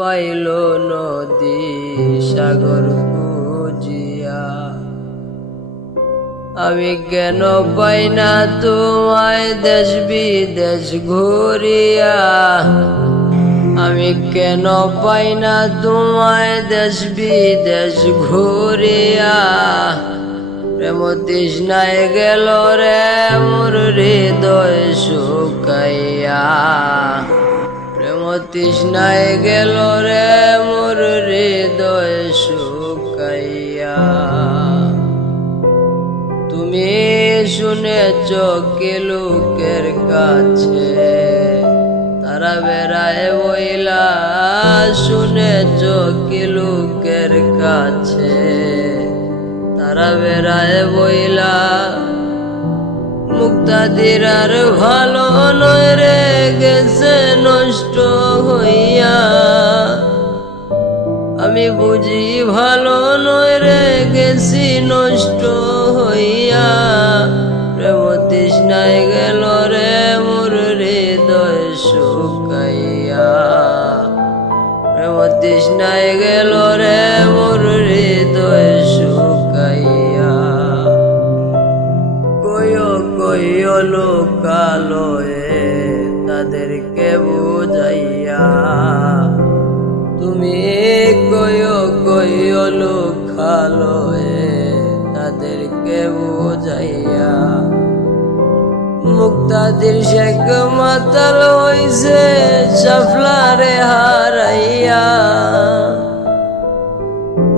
Pile নদী সাগর খুঁজিয়া। আমি কেন পাই না তোমায় দেশ বিদেশ ঘুরিয়া, আমি কেন পাই না তোমায় দেশ বিদেশ ঘুরিয়া। প্রেম তৃষ্ণায় গেল রে মোর হৃদয় শুকাইয়া, প্রেম তৃষ্ণায় গেল রে মোর হৃদয় শুকাইয়া। তুমি শুনেছ কি লোকের কাছে তারা বেড়ায় বইলা, শুনেছ কি লোকের কাছে তারা বেড়ায় বইলা। মুক্তাদির আর ভালো নয় রে গেছে নষ্ট হইয়া, আমি বুঝি ভালো নয় রে গেছি নষ্ট হইয়া। প্রেম তৃষ্ণায় গেল রে মোর হৃদয় শুকাইয়া, প্রেম তৃষ্ণায় গেল রে মোর হৃদয় শুকাইয়া। কইও কইও লোকালয়ে তাদেরকে বুঝাইয়া, তুমি কইও কইও লোকালয়ে তাদেরকে বুঝাইয়া। মুক্তাদির শেখ মাতাল হইছে সাফলারে হারাইয়া,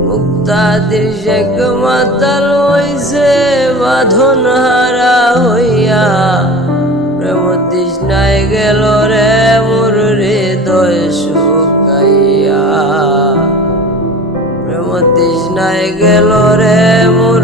মুক্তাদির শেখ মাতাল হইছে বাঁধন হারা হইয়া। প্রেম তৃষ্ণায় গেল রে মোর হৃদয় শুকাইয়া, প্রেম তৃষ্ণায় গেল রে মোর